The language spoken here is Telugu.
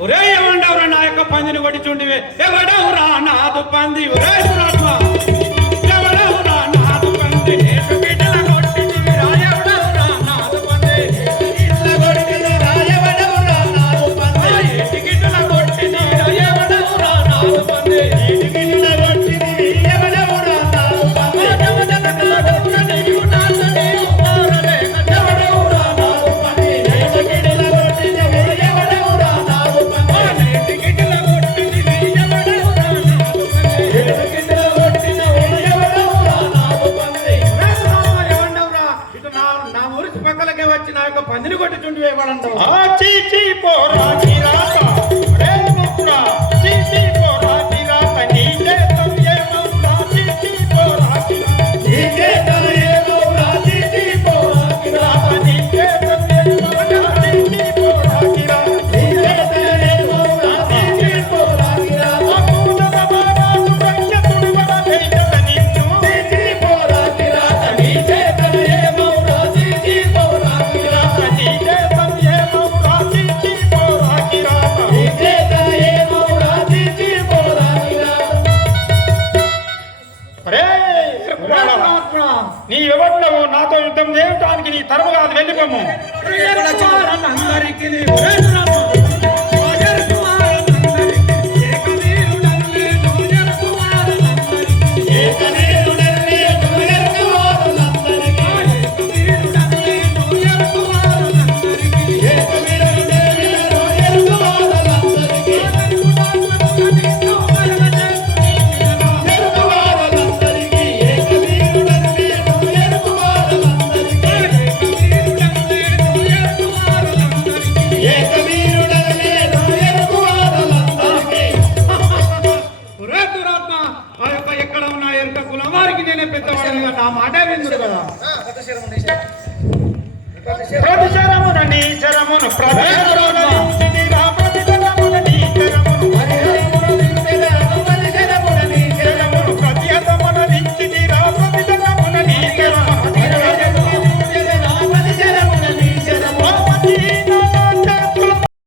ఒరే ఏమండవురా నా యొక్క పందిని కొట్టి చూండివే ఎవడవురా నాదు పంది? ఒరే పందిని కొట్టి చుండి వేయబడంటావు చేసే నీ వివర్ణము నాతో యుద్ధం చేయటానికి నీ తరము కాదు వెళ్ళిపోము అందరికీ కదా. నా మాట విందుడు కదా శరము